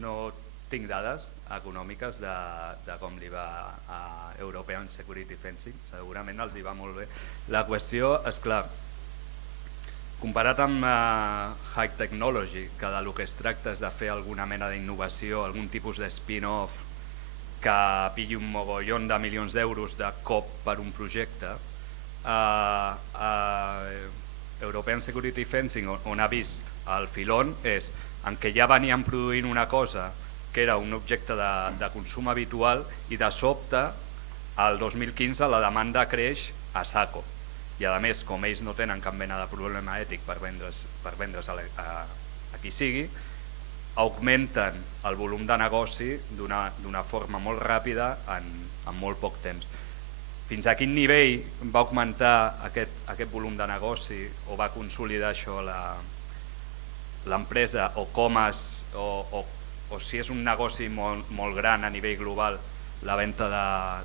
no tinc dades econòmiques de com li va a European Security Fencing, segurament els hi va molt bé. La qüestió és clar, comparat amb High Technology, que del que es tracta és de fer alguna mena d'innovació, algun tipus de spin-off que pilli un mogollon de milions d'euros de cop per un projecte, European Security Fencing, on ha vist el filón, és en què ja venien produint una cosa que era un objecte de consum habitual i de sobte al 2015 la demanda creix a saco i a més com ells no tenen cap mena de problema ètic per vendre's a qui sigui, augmenten el volum de negoci d'una forma molt ràpida en molt poc temps. Fins a quin nivell va augmentar aquest volum de negoci o va consolidar això l'empresa o com o si és un negoci molt gran a nivell global la venda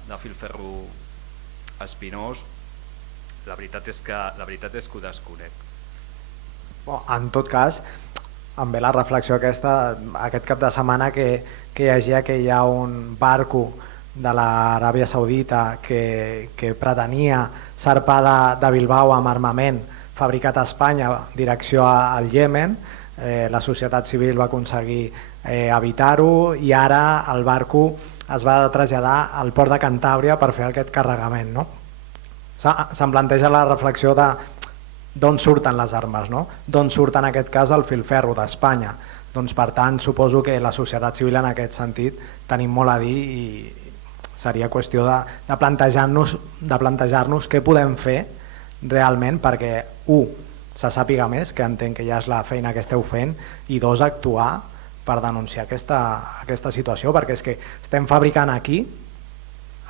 de filferro espinós, la veritat és que ho desconec. En tot cas, em ve la reflexió aquest cap de setmana que llegia que hi ha un barco de l'Aràbia Saudita que pretenia zarpar de Bilbao amb armament fabricat a Espanya direcció al Iemen. La societat civil va aconseguir evitar-ho i ara el barco es va traslladar al port de Cantàbria per fer aquest carregament. No? Se'm planteja la reflexió de d'on surten les armes, no? D'on surt en aquest cas el filferro d'Espanya. Doncs per tant suposo que la societat civil en aquest sentit tenim molt a dir i seria qüestió de plantejar-nos què podem fer realment perquè se sàpiga més, que entenc que ja és la feina que esteu fent, i dos, actuar per denunciar aquesta situació, perquè és que estem fabricant aquí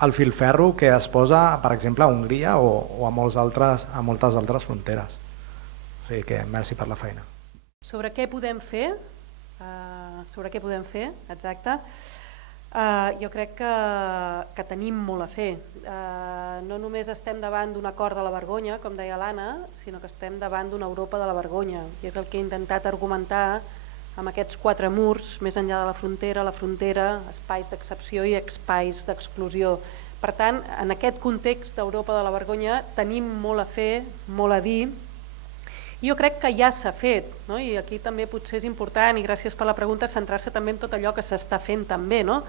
el filferro que es posa, per exemple, a Hongria o a moltes altres fronteres. O sigui que merci per la feina. Sobre què podem fer? Exacte. Jo crec que tenim molt a fer. No només estem davant d'un acord de la vergonya, com deia l'Anna, sinó que estem davant d'una Europa de la vergonya. I és el que he intentat argumentar amb aquests 4 murs, més enllà de la frontera, espais d'excepció i espais d'exclusió. Per tant, en aquest context d'Europa de la vergonya tenim molt a fer, molt a dir, i jo crec que ja s'ha fet, no? I aquí també potser és important, i gràcies per la pregunta, centrar-se també en tot allò que s'està fent també, no?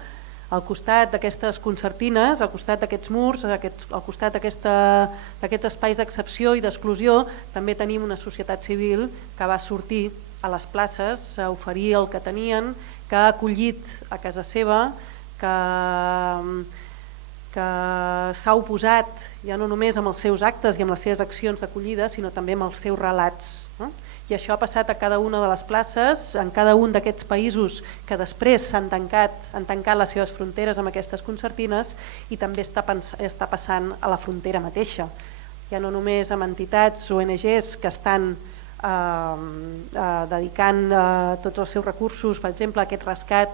Al costat d'aquestes concertines, al costat d'aquests murs, al costat d'aquests espais d'excepció i d'exclusió, també tenim una societat civil que va sortir a les places a oferir el que tenien, que ha acollit a casa seva, que s'ha oposat ja no només amb els seus actes i amb les seves accions d'acollida, sinó també amb els seus relats. No? I això ha passat a cada una de les places, en cada un d'aquests països que després han tancat les seves fronteres amb aquestes concertines, i també està passant a la frontera mateixa. Ja no només amb entitats, ONGs que estan dedicant tots els seus recursos, per exemple, a aquest rescat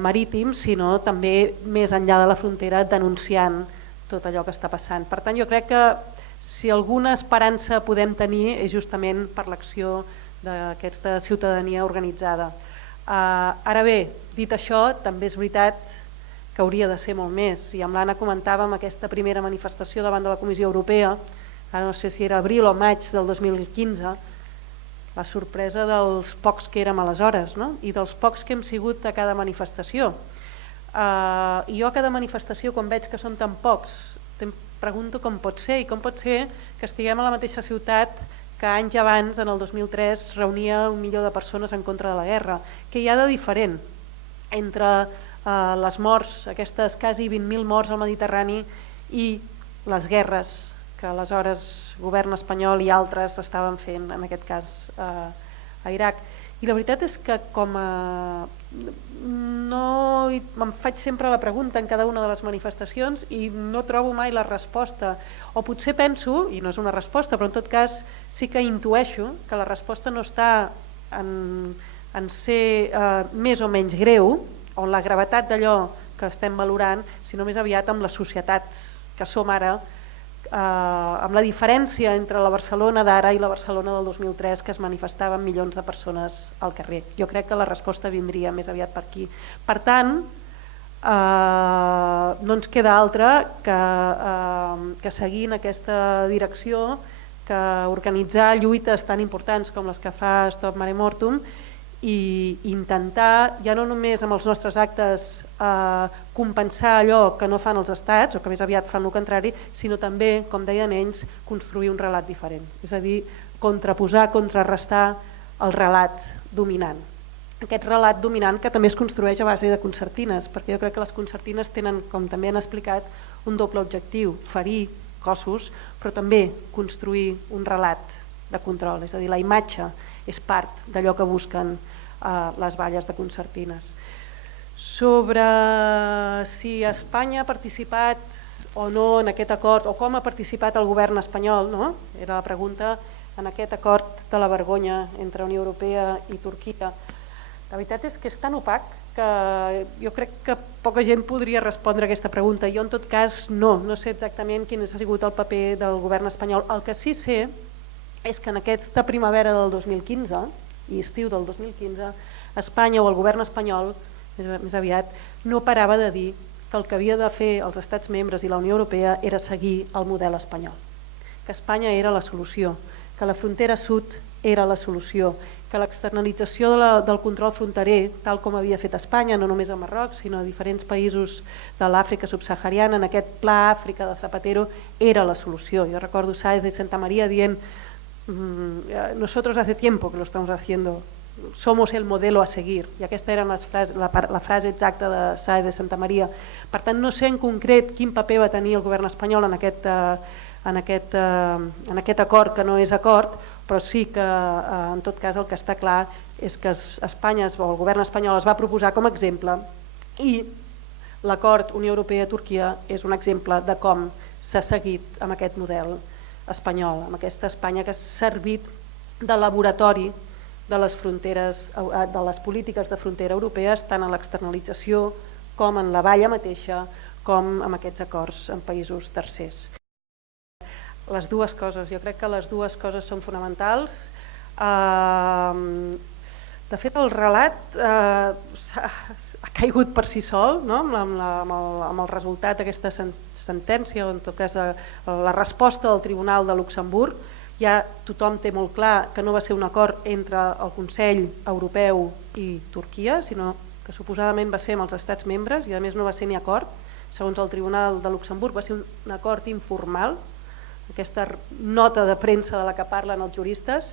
marítim, sinó també més enllà de la frontera denunciant tot allò que està passant. Per tant, jo crec que si alguna esperança podem tenir és justament per l'acció d'aquesta ciutadania organitzada. Ara bé, dit això, també és veritat que hauria de ser molt més. I amb l'Anna comentàvem aquesta primera manifestació davant de la Comissió Europea, no sé si era abril o maig del 2015, la sorpresa dels pocs que érem aleshores, no? I dels pocs que hem sigut a cada manifestació. I jo a cada manifestació, quan veig que són tan pocs, em pregunto com pot ser, i com pot ser que estiguem a la mateixa ciutat que anys abans, en el 2003, reunia 1 milió de persones en contra de la guerra. Què hi ha de diferent entre les morts, aquestes quasi 20.000 morts al Mediterrani, i les guerres que aleshores govern espanyol i altres estaven fent, en aquest cas a Iraq? I la veritat és que em faig sempre la pregunta en cada una de les manifestacions i no trobo mai la resposta, o potser penso, i no és una resposta, però en tot cas sí que intueixo que la resposta no està en ser més o menys greu, o en la gravetat d'allò que estem valorant, sinó més aviat amb les societats que som ara, amb la diferència entre la Barcelona d'ara i la Barcelona del 2003, que es manifestaven milions de persones al carrer. Jo crec que la resposta vindria més aviat per aquí. Per tant, no ens queda altra que seguir en aquesta direcció, que organitzar lluites tan importants com les que fa Stop Mare Mortum i intentar, ja no només amb els nostres actes, compensar allò que no fan els estats o que més aviat fan el contrari, sinó també, com deien ells, construir un relat diferent. És a dir, contraposar, contrarrestar el relat dominant. Aquest relat dominant que també es construeix a base de concertines, perquè jo crec que les concertines tenen, com també han explicat, un doble objectiu, ferir cossos, però també construir un relat de control, és a dir, la imatge és part d'allò que busquen les balles de concertines. Sobre si Espanya ha participat o no en aquest acord, o com ha participat el govern espanyol, no? Era la pregunta, en aquest acord de la vergonya entre Unió Europea i Turquia. La veritat és que és tan opac que jo crec que poca gent podria respondre a aquesta pregunta. Jo en tot cas no sé exactament quin ha sigut el paper del govern espanyol. El que sí sé és que en aquesta primavera del 2015 i estiu del 2015 Espanya o el govern espanyol més aviat no parava de dir que el que havia de fer els estats membres i la Unió Europea era seguir el model espanyol, que Espanya era la solució, que la frontera sud era la solució, que l'externalització del control fronterer, tal com havia fet Espanya, no només a Marroc, sinó a diferents països de l'Àfrica subsahariana, en aquest pla Àfrica de Zapatero, era la solució. Jo recordo Sáenz de Santamaría dient nosotros hace tiempo que lo estamos haciendo, somos el modelo a seguir, i aquesta era la frase exacta de Sáenz de Santamaría. Per tant, no sé en concret quin paper va tenir el govern espanyol en aquest acord que no és acord, però sí que en tot cas el que està clar és que Espanya o el govern espanyol es va proposar com a exemple i l'acord Unió Europea-Turquia és un exemple de com s'ha seguit amb aquest model espanyol, amb aquesta Espanya que ha servit de laboratori de les fronteres, de les polítiques de frontera europees, tant en l'externalització com en la valla mateixa, com amb aquests acords en països tercers. Les dues coses, jo crec que les dues coses són fonamentals. De fet, el relat ha caigut per si sol, no? amb el resultat d'aquesta sentència, o en tot cas la resposta del Tribunal de Luxemburg. Ja tothom té molt clar que no va ser un acord entre el Consell Europeu i Turquia, sinó que suposadament va ser amb els estats membres i a més no va ser ni acord. Segons el Tribunal de Luxemburg va ser un acord informal, aquesta nota de premsa de la que parlen els juristes,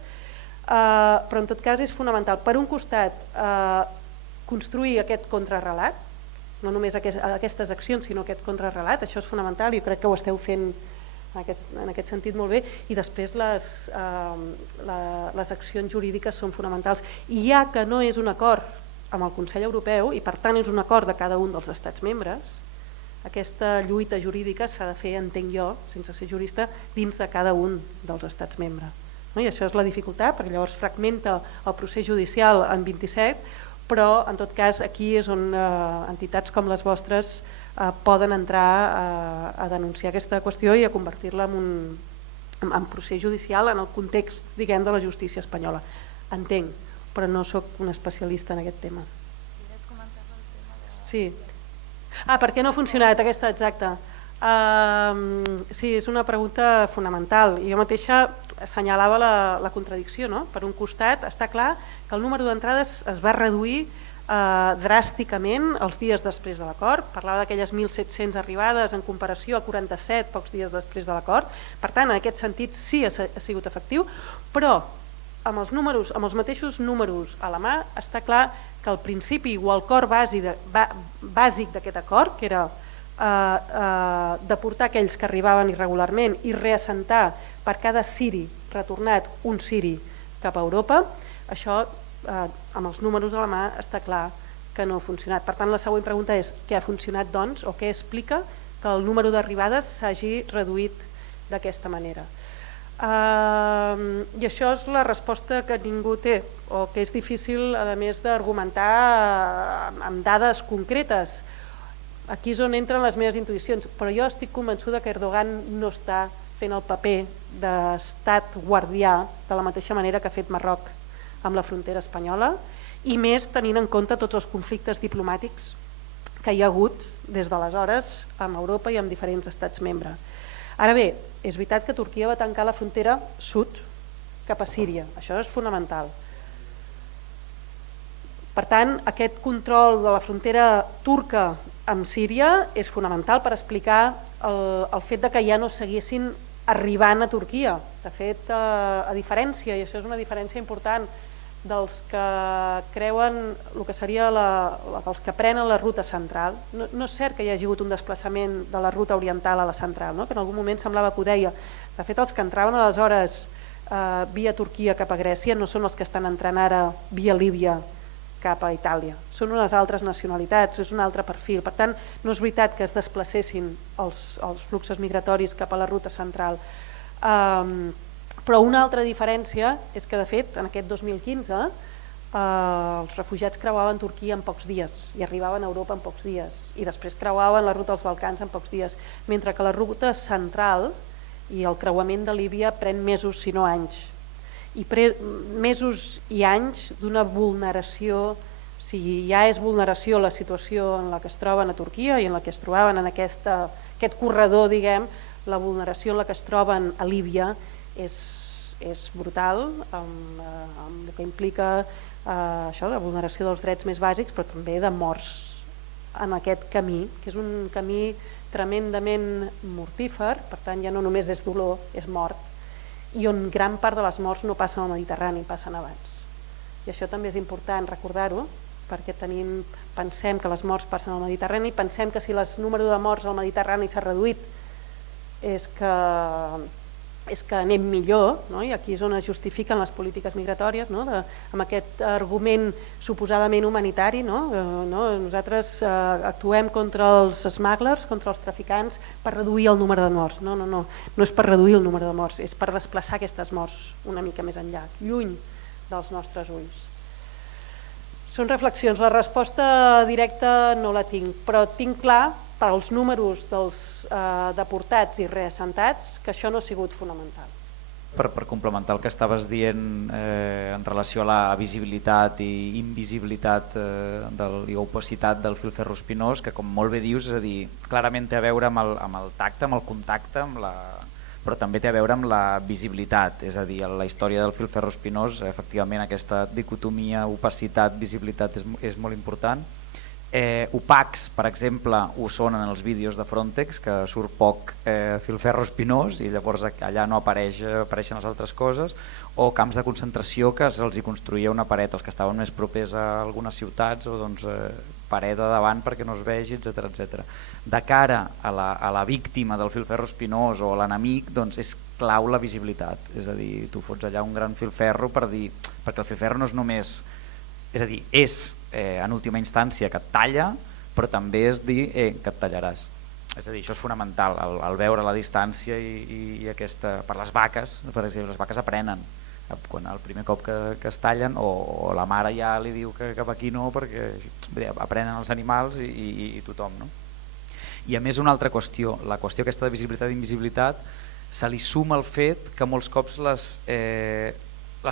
però en tot cas és fonamental. Per un costat, construir aquest contrarrelat, no només aquestes accions sinó aquest contrarrelat, això és fonamental i crec que ho esteu fent en aquest sentit molt bé, i després les accions jurídiques són fonamentals. I ja que no és un acord amb el Consell Europeu i per tant és un acord de cada un dels estats membres, aquesta lluita jurídica s'ha de fer, entenc jo, sense ser jurista, dins de cada un dels estats membres. I això és la dificultat, perquè llavors fragmenta el procés judicial en 27, però en tot cas aquí és on entitats com les vostres poden entrar a denunciar aquesta qüestió i a convertir-la en procés judicial en el context, diguem, de la justícia espanyola. Entenc, però no sóc un especialista en aquest tema. Sí. Per què no ha funcionat aquesta exacta? Sí, és una pregunta fonamental. Jo mateixa assenyalava la contradicció, no? Per un costat està clar que el número d'entrades es va reduir dràsticament els dies després de l'acord, parlava d'aquelles 1.700 arribades en comparació a 47 pocs dies després de l'acord. Per tant, en aquest sentit sí ha sigut efectiu, però amb els mateixos números a la mà està clar que el principi o el cor bàsic d'aquest acord, que era deportar aquells que arribaven irregularment i reassentar per cada siri retornat un siri cap a Europa, això amb els números a la mà està clar que no ha funcionat. Per tant, la següent pregunta és què ha funcionat doncs, o què explica que el número d'arribades s'hagi reduït d'aquesta manera. I això és la resposta que ningú té, o que és difícil, a més d'argumentar amb dades concretes. aquí és on entren les meves intuïcions, però jo estic convençuda que Erdogan no està fent el paper d'estat guardià de la mateixa manera que ha fet Marroc amb la frontera espanyola, i més tenint en compte tots els conflictes diplomàtics que hi ha hagut des d'aleshores amb Europa i amb diferents estats membres. Ara bé, és veritat que Turquia va tancar la frontera sud cap a Síria, això és fonamental. Per tant, aquest control de la frontera turca amb Síria és fonamental per explicar el fet de que ja no seguissin arribant a Turquia. De fet, a diferència, i això és una diferència important, dels que creuen el que seria els que prenen la ruta central. No és cert que hi hagi hagut un desplaçament de la ruta oriental a la central, no? Que en algun moment semblava que ho deia. De fet, els que entraven aleshores via Turquia cap a Grècia no són els que estan entrant ara via Líbia cap a Itàlia. Són unes altres nacionalitats, és un altre perfil. Per tant, no és veritat que es desplacessin els fluxos migratoris cap a la ruta central. Però una altra diferència és que, de fet, en aquest 2015 els refugiats creuaven Turquia en pocs dies i arribaven a Europa en pocs dies i després creuaven la ruta dels Balcans en pocs dies, mentre que la ruta central i el creuament de Líbia pren mesos, si no anys. I mesos i anys d'una vulneració, si ja és vulneració la situació en la que es troben a Turquia i en la que es trobaven en aquest corredor, diguem, la vulneració en la que es troben a Líbia és brutal, amb el que implica això de vulneració dels drets més bàsics, però també de morts en aquest camí, que és un camí tremendament mortífer, per tant ja no només és dolor, és mort, i on gran part de les morts no passen al Mediterrani, passen abans. I això també és important recordar-ho, perquè pensem que les morts passen al Mediterrani, pensem que si el número de morts al Mediterrani s'ha reduït és que anem millor, no? I aquí és on es justifiquen les polítiques migratòries, no? Amb aquest argument suposadament humanitari, no? Nosaltres actuem contra els smugglers, contra els traficants per reduir el número de morts. No és per reduir el número de morts, és per desplaçar aquestes morts una mica més enllà, lluny dels nostres ulls. Són reflexions, la resposta directa no la tinc, però tinc clar pels números dels deportats i reassentats que això no ha sigut fonamental. Per complementar el que estaves dient en relació a la visibilitat i invisibilitat i opacitat del filferro espinós, que com molt bé dius, és a dir, clarament té a veure amb el tacte, amb el contacte, però també té a veure amb la visibilitat, és a dir, la història del filferro espinós, efectivament aquesta dicotomia opacitat-visibilitat és molt important. Opacs, per exemple, ho són en els vídeos de Frontex, que surt poc filferro espinós i llavors allà no apareixen les altres coses, o camps de concentració que se'ls hi construïa una paret, els que estaven més propers a algunes ciutats, o doncs paret de davant perquè no es vegi, etc. De cara a la víctima del filferro espinós o a l'enemic, doncs és clau la visibilitat, és a dir, tu fots allà un gran filferro perquè el filferro no és només, és a dir, és en última instància que et talla, però també és dir que et tallaràs. És a dir, això és fonamental, el veure la distància i aquesta... Per les vaques, per exemple, les vaques aprenen. Quan el primer cop que es tallen, o la mare ja li diu que cap aquí no, perquè aprenen els animals i tothom. No? I a més una altra qüestió, la qüestió aquesta de visibilitat i invisibilitat, se li suma el fet que molts cops les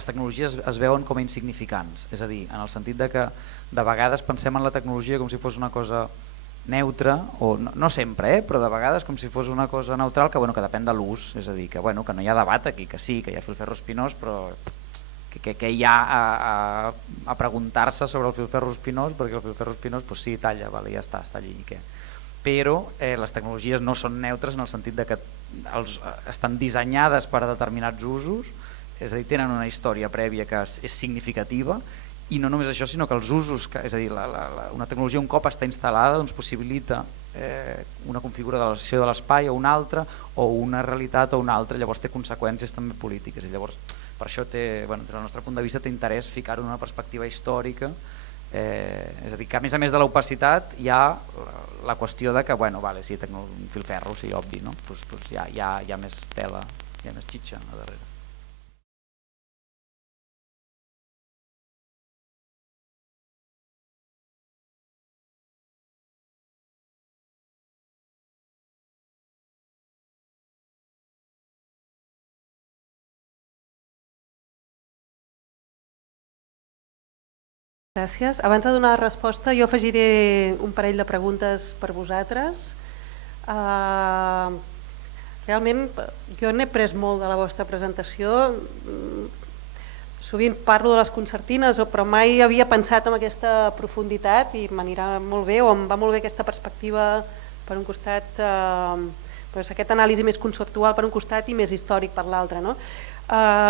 tecnologies es veuen com a insignificants, és a dir, en el sentit de que de vegades pensem en la tecnologia com si fos una cosa neutra, o no sempre, però de vegades com si fos una cosa neutral que depèn de l'ús, és a dir, que no hi ha debat aquí, que sí, que hi ha filferro espinós, però què hi ha a preguntar-se sobre el filferro espinós, perquè el filferro espinós sí, talla, ja està allí, i què? Però les tecnologies no són neutres en el sentit de que estan dissenyades per a determinats usos, és a dir, tenen una història prèvia que és significativa, i no només això, sinó que els usos, és a dir, una tecnologia un cop està instal·lada doncs possibilita una configuració de l'espai o una altra, o una realitat o una altra, llavors té conseqüències també polítiques, i llavors per això des del nostre punt de vista té interès ficar-ho en una perspectiva històrica, és a dir, que a més de l'opacitat hi ha la qüestió de que, sí, un filferro, sí, obvi, no? Hi ha més tela, hi ha més xitxa a darrere. Gràcies. Abans de donar la resposta, jo afegiré un parell de preguntes per vosaltres. Realment, jo n'he pres molt de la vostra presentació. Sovint parlo de les concertines, però mai havia pensat en aquesta profunditat i m'anirà molt bé, o em va molt bé aquesta perspectiva per un costat, aquest anàlisi més conceptual per un costat i més històric per l'altre.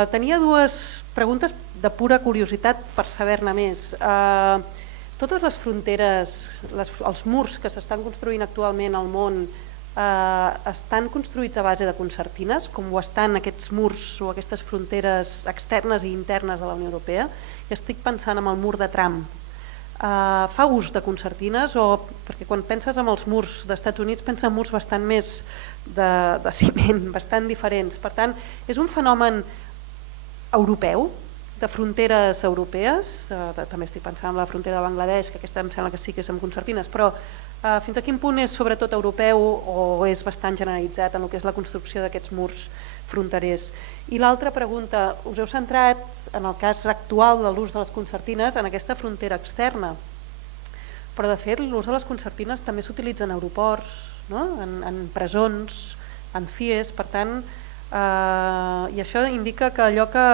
Tenia dues preguntes de pura curiositat per saber-ne més. Totes les fronteres, els murs que s'estan construint actualment al món estan construïts a base de concertines, com ho estan aquests murs o aquestes fronteres externes i internes de la Unió Europea? I estic pensant en el mur de Trump. Fa ús de concertines? Perquè quan penses en els murs dels Estats Units penses en murs bastant més de ciment, bastant diferents. Per tant, és un fenomen europeu, de fronteres europees. També estic pensant en la frontera de Bangladesh, que aquesta em sembla que sí que és amb concertines, però fins a quin punt és sobretot europeu o és bastant generalitzat en el que és la construcció d'aquests murs fronterers? I l'altra pregunta, us heu centrat en el cas actual de l'ús de les concertines en aquesta frontera externa, però de fet l'ús de les concertines també s'utilitza en aeroports, en presons, en CIEs, per tant, i això indica que allò que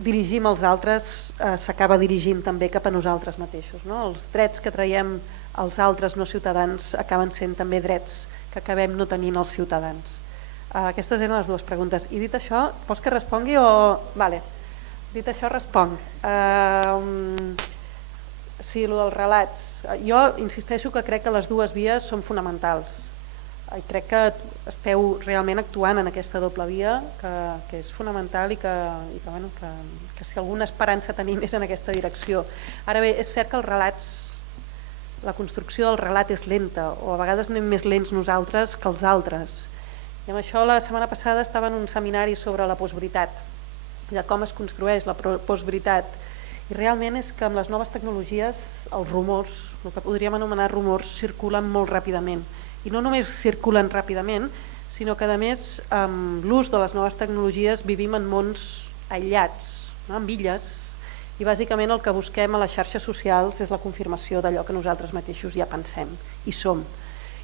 dirigim als altres s'acaba dirigint també cap a nosaltres mateixos. Els drets que traiem als altres no ciutadans acaben sent també drets que acabem no tenint els ciutadans. Aquestes eren les dues preguntes. I dit això, vols que respongui o...? Vale. Dit això, responc. Sí, el dels relats. Jo insisteixo que crec que les dues vies són fonamentals. I crec que esteu realment actuant en aquesta doble via, que és fonamental i que si alguna esperança tenim és en aquesta direcció. Ara bé, és cert que els relats, la construcció del relat és lenta, o a vegades anem més lents nosaltres que els altres. I amb això la setmana passada estava en un seminari sobre la postveritat, de com es construeix la postveritat. I realment és que amb les noves tecnologies els rumors, el que podríem anomenar rumors, circulen molt ràpidament. I no només circulen ràpidament, sinó que a més amb l'ús de les noves tecnologies vivim en mons aïllats, en illes, i bàsicament el que busquem a les xarxes socials és la confirmació d'allò que nosaltres mateixos ja pensem i som.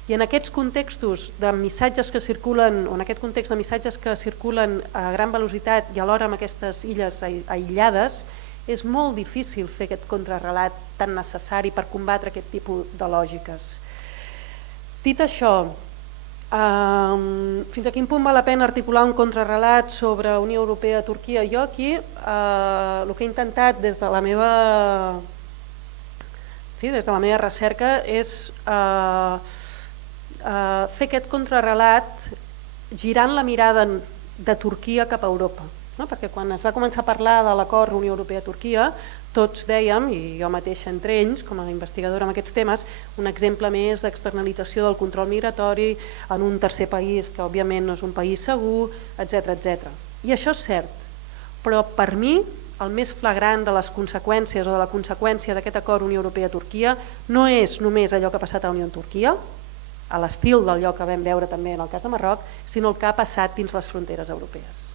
I en aquests contextos de missatges que circulen, o en aquest context de missatges que circulen a gran velocitat i alhora amb aquestes illes aïllades, és molt difícil fer aquest contrarrelat tan necessari per combatre aquest tipus de lògiques. Dit això, fins a quin punt val la pena articular un contrarrelat sobre Unió Europea-Turquia? Jo aquí el que he intentat des de la meva recerca és fer aquest contrarrelat girant la mirada de Turquia cap a Europa. Perquè quan es va començar a parlar de l'acord Unió Europea-Turquia, tots dèiem, i jo mateixa entre ells, com a investigadora en aquests temes, un exemple més d'externalització del control migratori en un tercer país que òbviament no és un país segur, etc. I això és cert, però per mi el més flagrant de les conseqüències o de la conseqüència d'aquest acord Unió Europea-Turquia no és només allò que ha passat a la Unió Turquia, a l'estil d'allò que vam veure també en el cas de Marroc, sinó el que ha passat dins les fronteres europees.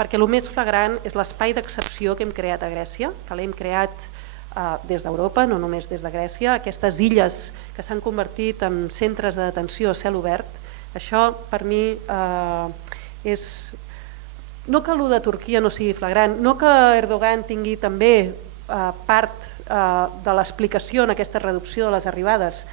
Perquè el més flagrant és l'espai d'excepció que hem creat a Grècia, que l'hem creat des d'Europa, no només des de Grècia, aquestes illes que s'han convertit en centres de detenció a cel obert. Això per mi és... No que l'U de Turquia no sigui flagrant, no que Erdogan tingui també part de l'explicació en aquesta reducció de les arribades,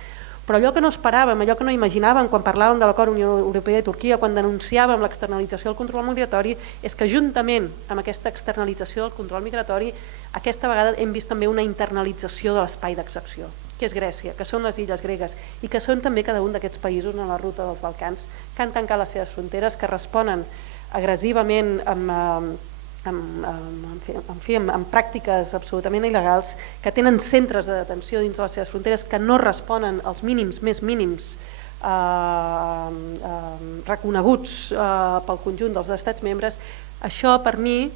però allò que no esperàvem, allò que no imaginàvem quan parlàvem de l'acord Unió Europea i Turquia, quan denunciàvem l'externalització del control migratori, és que juntament amb aquesta externalització del control migratori, aquesta vegada hem vist també una internalització de l'espai d'excepció, que és Grècia, que són les illes gregues i que són també cada un d'aquests països en la ruta dels Balcans que han tancat les seves fronteres, que responen agressivament amb pràctiques absolutament il·legals, que tenen centres de detenció dins de les seves fronteres que no responen als mínims més mínims reconeguts pel conjunt dels estats membres. Això per mi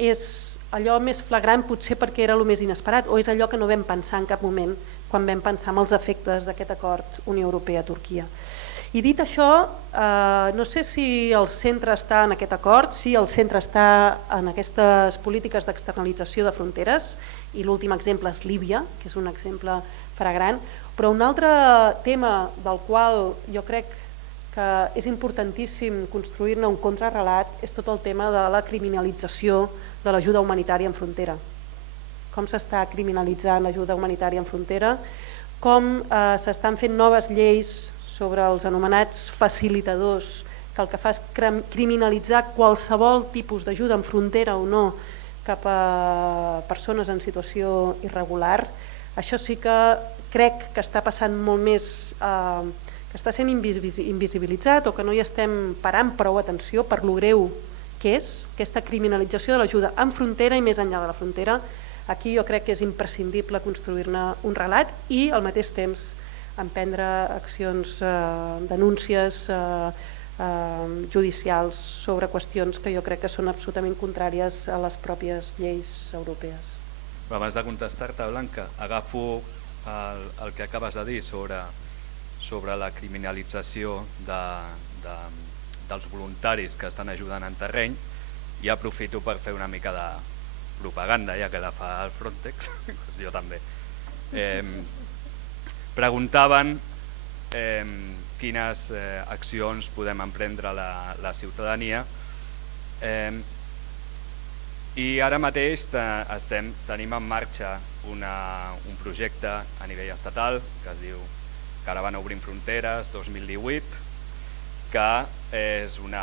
és allò més flagrant, potser perquè era el més inesperat, o és allò que no vam pensar en cap moment quan vam pensar en els efectes d'aquest acord Unió Europea-Turquia. I dit això, no sé si el centre està en aquest acord, si el centre està en aquestes polítiques d'externalització de fronteres, i l'últim exemple és Líbia, que és un exemple flagrant, però un altre tema del qual jo crec que és importantíssim construir-ne un contrarrelat és tot el tema de la criminalització de l'ajuda humanitària en frontera. Com s'està criminalitzant l'ajuda humanitària en frontera, com s'estan fent noves lleis sobre els anomenats facilitadors, que el que fa és criminalitzar qualsevol tipus d'ajuda en frontera o no cap a persones en situació irregular. Això sí que crec que està passant molt més, que està sent invisibilitzat o que no hi estem parant prou atenció per lo greu que és aquesta criminalització de l'ajuda en frontera i més enllà de la frontera. Aquí jo crec que és imprescindible construir-ne un relat i al mateix temps emprendre accions, denúncies judicials sobre qüestions que jo crec que són absolutament contràries a les pròpies lleis europees. Abans de contestar-te, Blanca, agafo el que acabes de dir sobre la criminalització dels voluntaris que estan ajudant en terreny i aprofito per fer una mica de propaganda, ja que la fa el Frontex, jo també. Preguntaven quines accions podem emprendre la ciutadania i ara mateix tenim en marxa un projecte a nivell estatal que es diu Caravana Obrint Fronteres 2018, que és un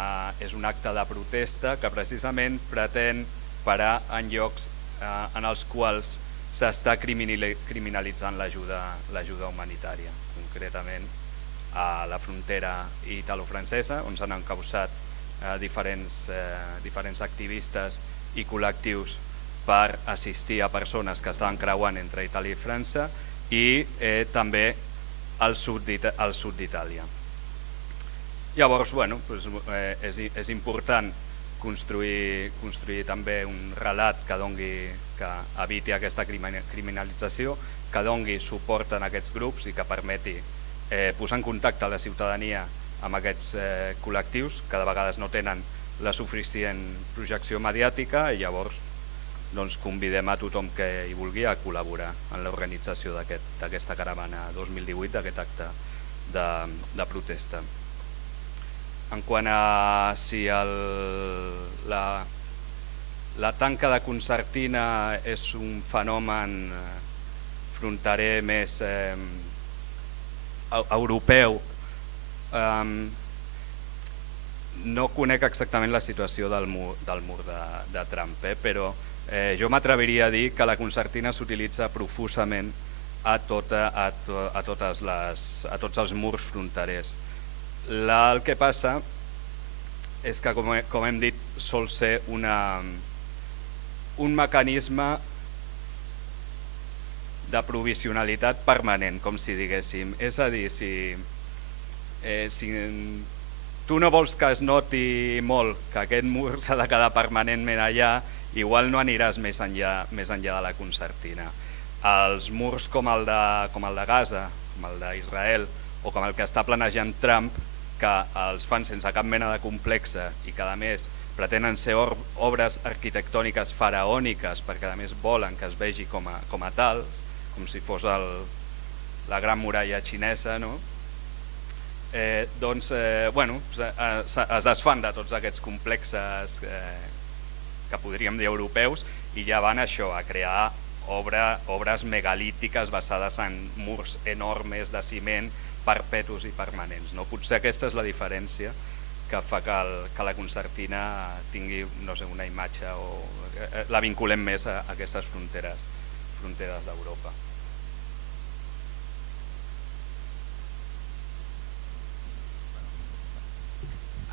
acte de protesta que precisament pretén parar en llocs en els quals s'està criminalitzant l'ajuda humanitària, concretament a la frontera italo-francesa, on s'han encausat diferents activistes i col·lectius per assistir a persones que estaven creuant entre Itàlia i França i també al sud d'Itàlia. Llavors, és important construir també un relat que eviti aquesta criminalització, que doni suport a aquests grups i que permeti posar en contacte la ciutadania amb aquests col·lectius que de vegades no tenen la suficient projecció mediàtica i llavors convidem a tothom que hi vulgui a col·laborar en l'organització d'aquesta caravana 2018, d'aquest acte de protesta. En quant a si la tanca de concertina és un fenomen fronterer més europeu, no conec exactament la situació del mur de Trump, però jo m'atreviria a dir que la concertina s'utilitza profusament a tots els murs fronterers. El que passa és que, com hem dit, sol ser un mecanisme de provisionalitat permanent, com si diguéssim. És a dir, si tu no vols que es noti molt que aquest mur s'ha de quedar permanentment allà, igual no aniràs més enllà de la concertina. Els murs com el de Gaza, com el d'Israel o com el que està planejant Trump, que els fan sense cap mena de complexa i que a més pretenen ser obres arquitectòniques faraòniques perquè a més volen que es vegi com a tals, com si fos la gran muralla xinesa, no? Es desfan de tots aquests complexes que podríem dir europeus i ja van això, a crear obres megalítiques basades en murs enormes de ciment perpetus i permanents. Potser aquesta és la diferència que fa que la concertina tingui una imatge o la vinculem més a aquestes fronteres d'Europa.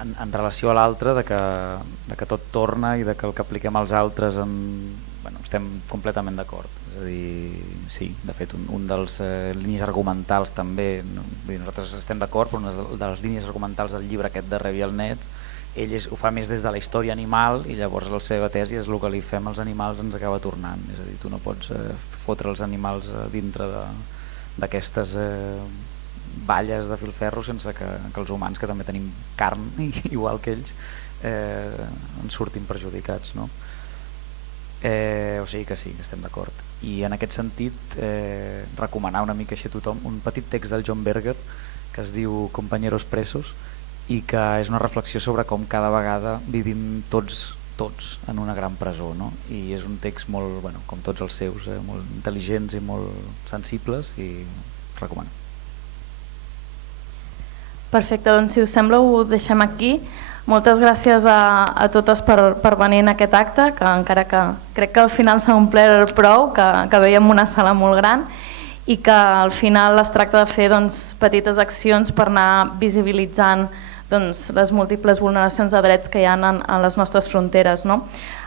En relació a l'altre, de que tot torna i de que el que apliquem als altres estem completament d'acord. És a dir, sí, de fet, un dels línies argumentals també, nosaltres estem d'acord, però una de les línies argumentals del llibre aquest de Reviel Nets, ell ho fa més des de la història animal i llavors la seva tesi és el que li fem als animals ens acaba tornant. És a dir, tu no pots fotre els animals dintre d'aquestes valles de filferro sense que els humans, que també tenim carn igual que ells, en surtin perjudicats, no? O sigui que sí, que estem d'acord. I en aquest sentit recomanar una mica així a tothom un petit text del John Berger que es diu Compañeros presos i que és una reflexió sobre com cada vegada vivim tots en una gran presó, no? I és un text molt, bueno, com tots els seus, molt intel·ligents i molt sensibles, i recomano. Perfecte, doncs si us sembla ho deixem aquí. Moltes gràcies a totes per venir en aquest acte, que encara que crec que al final s'ha omplert prou, que veiem una sala molt gran i que al final es tracta de fer petites accions per anar visibilitzant les múltiples vulneracions de drets que hi ha en les nostres fronteres.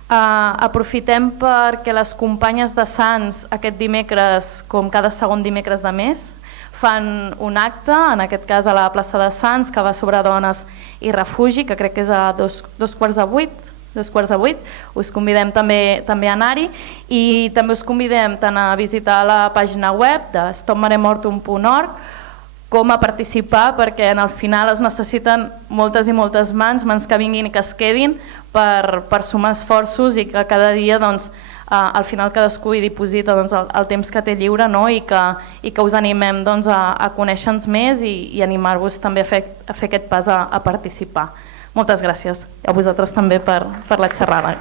Aprofitem perquè les companyes de Sants aquest dimecres, com cada segon dimecres de mes, fan un acte, en aquest cas a la plaça de Sants, que va sobre dones i refugi, que crec que és a 7:45. Us convidem també a anar-hi i també us convidem tant a visitar la pàgina web de stopmaremortum.org com a participar, perquè al final es necessiten moltes i moltes mans que vinguin i que es quedin per sumar esforços i que cada dia al final cadascú hi diposita el temps que té lliure, i que us animem a conèixer-nos més i animar-vos també a fer aquest pas a participar. Moltes gràcies a vosaltres també per la xerrada.